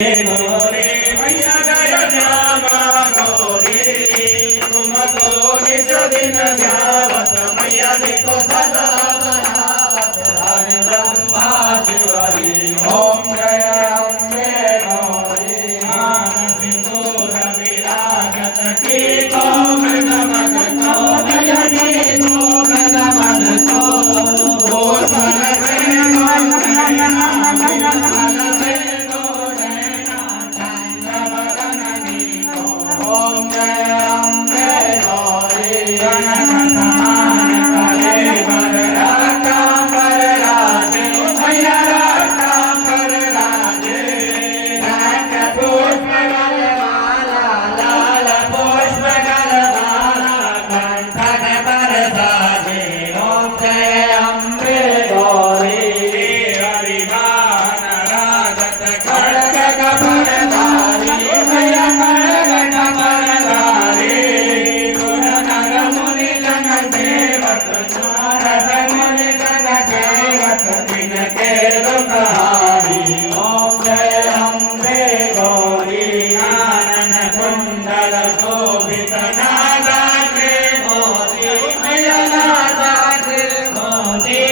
गौरी मैया जय श्यामा गौरी तुमको निज दिन ध्यावत मैया देखो सदा बनावत हरि ब्रह्मा शिवरी ओम जय अम्बे गौरी मान सिंदूर विराजत की को मृगमद को नयनी को मृगमद को भूषण से ओम जय अम्बे गौरी गणनाथ काले वरराजा वरराजे मैया राजा वरराजे राज पुष्प गलमाला लाल पुष्प गलमाला कंठन बरसाजे ओम जय अम्बे गौरी हरिवान राजत खड्ग कमलधारी मैया खड्ग कमलधारी गुण नर मुनि जन सेवक नारद मुनि जन सेवक तिनके दुखहारी ओम जय अम्बे गौरी कानन कुंडल शोभित नादा के मोती मैया नादा के मोती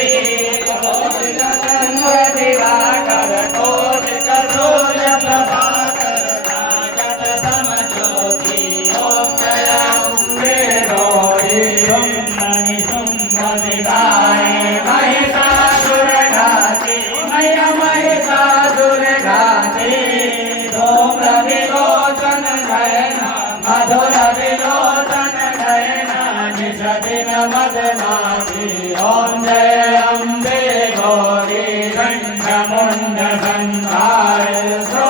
कोटिक चंद्र दिवाकर कोटिक सूर्य प्रभाकर राजत समज्योति ओम जय अम्बे गौरी सुंदरी सुंदरिदाय महिषासुर घाती मैया महिषासुर घाती धूम्र विलोचन नयना मधुर विलोचन नयना निज दिन मदना